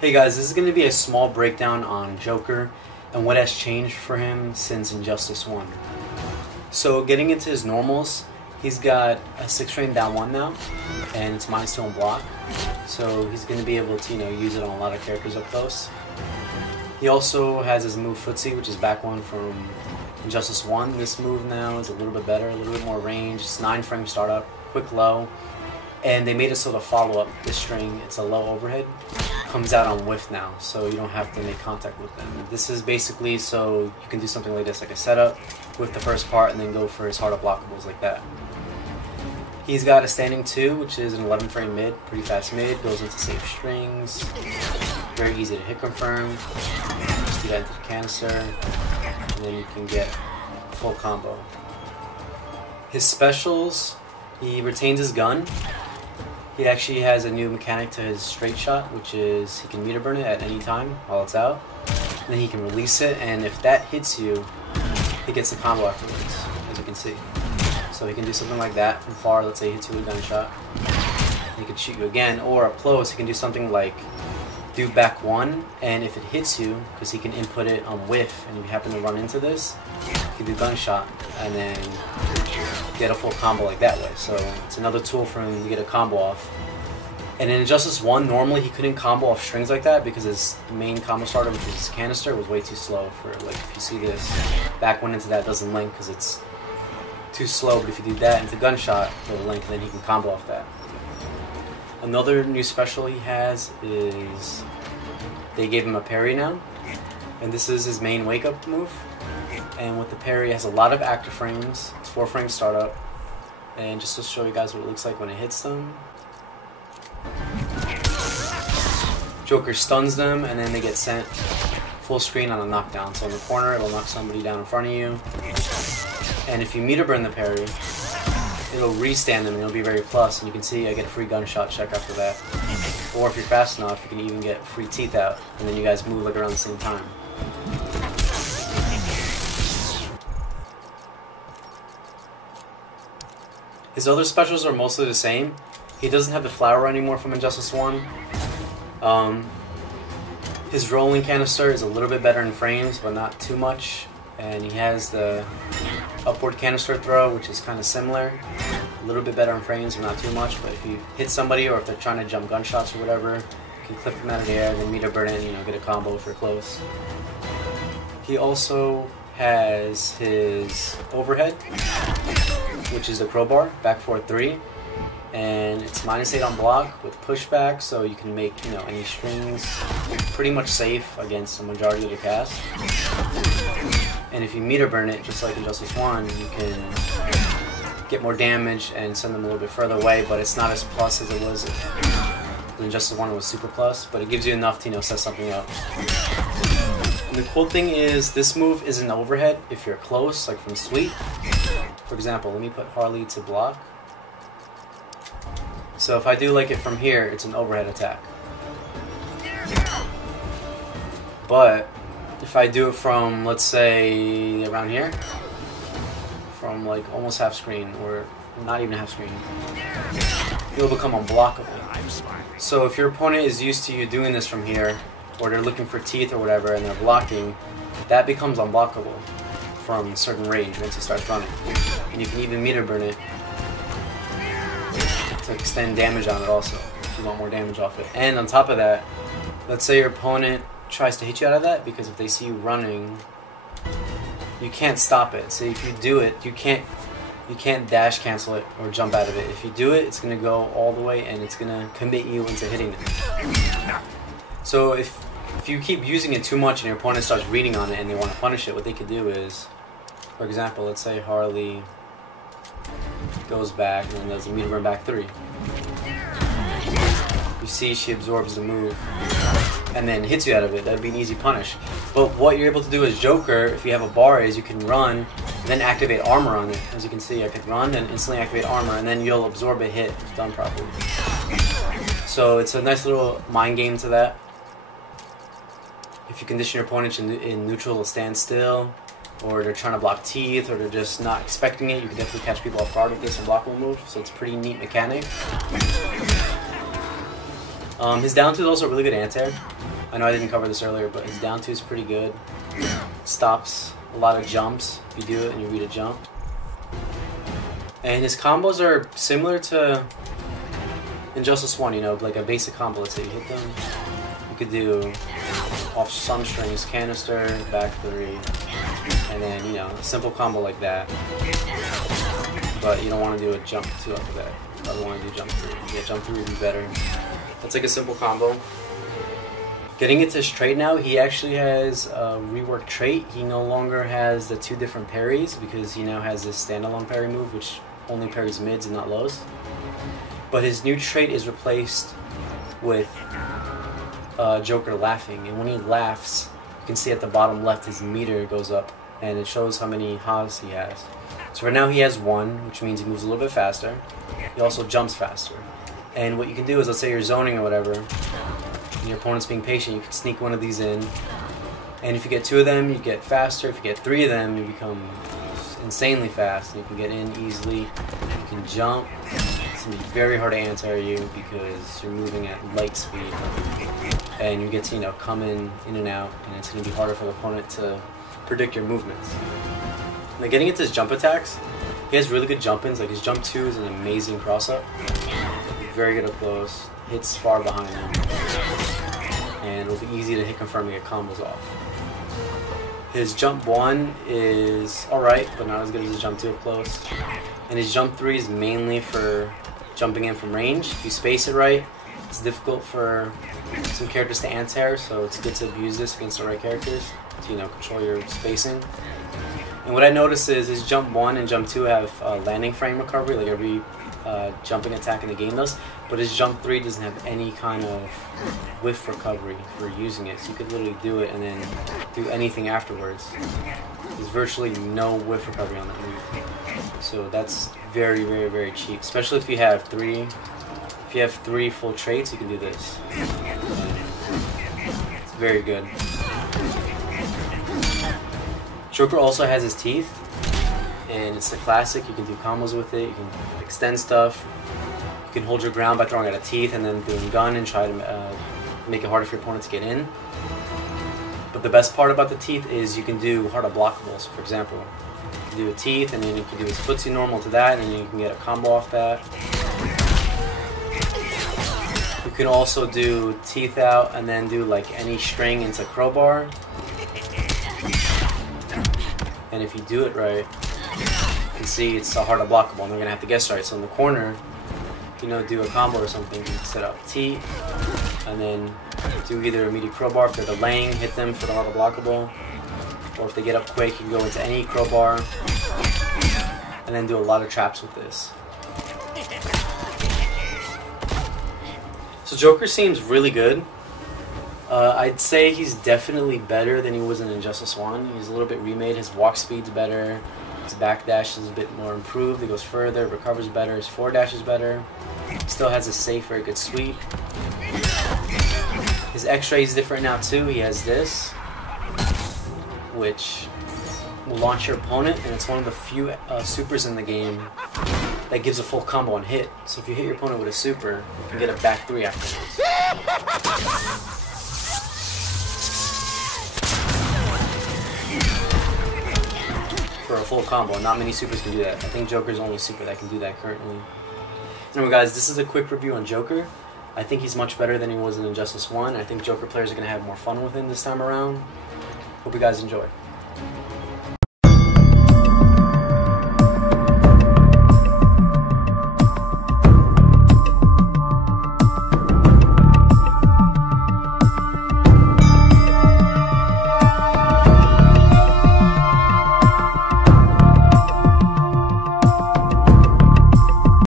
Hey guys, this is going to be a small breakdown on Joker and what has changed for him since Injustice 1. So getting into his normals, he's got a 6 frame down 1 now, and it's -2 on block. So he's going to be able to, use it on a lot of characters up close. He also has his move Footsie, which is back 1 from Injustice 1. This move now is a little bit better, a little bit more range. It's 9 frame startup, quick low. And they made it so to follow up this string, it's a low overhead, comes out on whiff now, so you don't have to make contact with them. This is basically so you can do something like this, like a setup with the first part and then go for his harder blockables like that. He's got a standing 2, which is an 11 frame mid, pretty fast mid, goes into safe strings, very easy to hit confirm, just do that into the canister, and then you can get a full combo. His specials, he retains his gun. He actually has a new mechanic to his straight shot, which is he can meter burn it at any time while it's out. And then he can release it, and if that hits you, he gets the combo afterwards, as you can see. So he can do something like that from far, let's say he hits you with a gunshot. He can shoot you again, or up close, he can do something like do back 1, and if it hits you, because he can input it on whiff, and if you happen to run into this, you can do gunshot, and then get a full combo like that way. So it's another tool for him to get a combo off. And in Injustice 1, normally he couldn't combo off strings like that because his main combo starter, which is his canister, was way too slow for, like, if you see this, back 1 into that doesn't link because it's too slow, but if you do that into gunshot, it'll link, and then he can combo off that. Another new special he has is they gave him a parry now, and this is his main wake-up move. And with the parry, it has a lot of active frames. It's 4 frame startup. And just to show you guys what it looks like when it hits them. Joker stuns them, and then they get sent full screen on a knockdown. So in the corner, it'll knock somebody down in front of you. And if you meter burn the parry, it'll restand them, and it'll be very plus. And you can see I get a free gunshot check after that. Or if you're fast enough, you can even get free teeth out. And then you guys move like around the same time. His other specials are mostly the same. He doesn't have the flower anymore from Injustice 1. His rolling canister is a little bit better in frames, but not too much. And he has the upward canister throw, which is kind of similar. A little bit better in frames, but not too much. But if you hit somebody, or if they're trying to jump gunshots or whatever, you can clip them out of the air, then meter burn it, and get a combo if you're close. He also has his overhead, which is a crowbar, back 4-3, and it's -8 on block with pushback, so you can make any strings pretty much safe against the majority of the cast. And if you meter burn it, just like in Injustice 1, you can get more damage and send them a little bit further away, but it's not as plus as it was in Injustice 1. It was super plus, but it gives you enough to set something up. And the cool thing is, this move is an overhead if you're close, like from Sweep. For example, let me put Harley to block. So if I do like it from here, it's an overhead attack. But if I do it from, let's say, around here, from like almost half screen, or not even half screen, it'll become unblockable. So if your opponent is used to you doing this from here, or they're looking for teeth or whatever, and they're blocking, that becomes unblockable from a certain range once it starts running. And you can even meter burn it to extend damage on it also, if you want more damage off it. And on top of that, let's say your opponent tries to hit you out of that, because if they see you running, you can't stop it. So if you do it, you can't dash cancel it or jump out of it. If you do it, it's going to go all the way, and it's going to commit you into hitting them. So if you keep using it too much and your opponent starts reading on it and they want to punish it, what they could do is, for example, let's say Harley goes back and then does a meter burn back 3. You see she absorbs the move and then hits you out of it. That would be an easy punish. But what you're able to do as Joker, if you have a bar, is you can run, then activate armor on it. As you can see, I could run and instantly activate armor, and then you'll absorb a hit if done properly. So it's a nice little mind game to that. If you condition your opponent in neutral to stand still, or they're trying to block teeth, or they're just not expecting it, you can definitely catch people off guard with this unblockable move. So it's a pretty neat mechanic. His down 2 is also a really good anti-air. I know I didn't cover this earlier, but his down 2 is pretty good. Stops a lot of jumps if you do it and you read a jump. And his combos are similar to Injustice 1, you know, like a basic combo. Let's say you hit them. You could do off some strings, canister, back 3, and then, you know, a simple combo like that. But you don't want to do a jump 2 after that. You probably want to do jump 3. Yeah, jump 3 would be better. That's like a simple combo. Getting into his trait now, he actually has a reworked trait. He no longer has the 2 different parries because he now has this standalone parry move, which only parries mids and not lows. But his new trait is replaced with Joker laughing, and when he laughs, you can see at the bottom left his meter goes up, and it shows how many ha's he has. So right now he has 1, which means he moves a little bit faster. He also jumps faster. And what you can do is, let's say you're zoning or whatever, and your opponent's being patient, you can sneak one of these in. And if you get 2 of them, you get faster. If you get 3 of them, you become insanely fast. You can get in easily. You can jump. It's going to be very hard to anti-air you because you're moving at light speed. And you get to, you know, come in and out, and it's going to be harder for the opponent to predict your movements. Now, getting into his jump attacks, he has really good jump-ins. Like his jump 2 is an amazing cross-up. Very good up close. Hits far behind him. And it'll be easy to hit confirm and get combos off. His jump 1 is alright, but not as good as his jump 2 up close. And his jump 3 is mainly for jumping in from range. If you space it right, it's difficult for some characters to anti-air, so it's good to abuse this against the right characters to, you know, control your spacing. And what I noticed is his jump 1 and jump 2 have landing frame recovery, like every jumping attack in the game does, but his jump 3 doesn't have any kind of whiff recovery for using it, so you could literally do it and then do anything afterwards. There's virtually no whiff recovery on that move, so that's very, very, very cheap, especially if you have 3. If you have 3 full traits, you can do this. It's very good. Joker also has his teeth, and it's the classic. You can do combos with it, you can extend stuff, you can hold your ground by throwing out a teeth and then doing gun and try to make it harder for your opponent to get in. But the best part about the teeth is you can do harder blockables. For example, you can do a teeth and then you can do his footsie normal to that, and then you can get a combo off that. You can also do teeth out and then do like any string into crowbar. And if you do it right, you can see it's a harder blockable, and they're gonna have to guess right. So in the corner, you know, do a combo or something. You can set up T, and then do either a immediate crowbar if they're delaying, hit them for the harder blockable, or if they get up quick, you can go into any crowbar, and then do a lot of traps with this. So Joker seems really good. I'd say he's definitely better than he was in Injustice 1. He's a little bit remade. His walk speed's better. His backdash is a bit more improved. He goes further, recovers better. His forward dash is better. Still has a safe, very good sweep. His X-ray is different now too. He has this, which will launch your opponent, and it's one of the few supers in the game that gives a full combo on hit. So if you hit your opponent with a super, you can get a back 3 afterwards. For a full combo. Not many supers can do that. I think Joker's the only super that can do that currently. Anyway guys, this is a quick review on Joker. I think he's much better than he was in Injustice 1. I think Joker players are going to have more fun with him this time around. Hope you guys enjoy.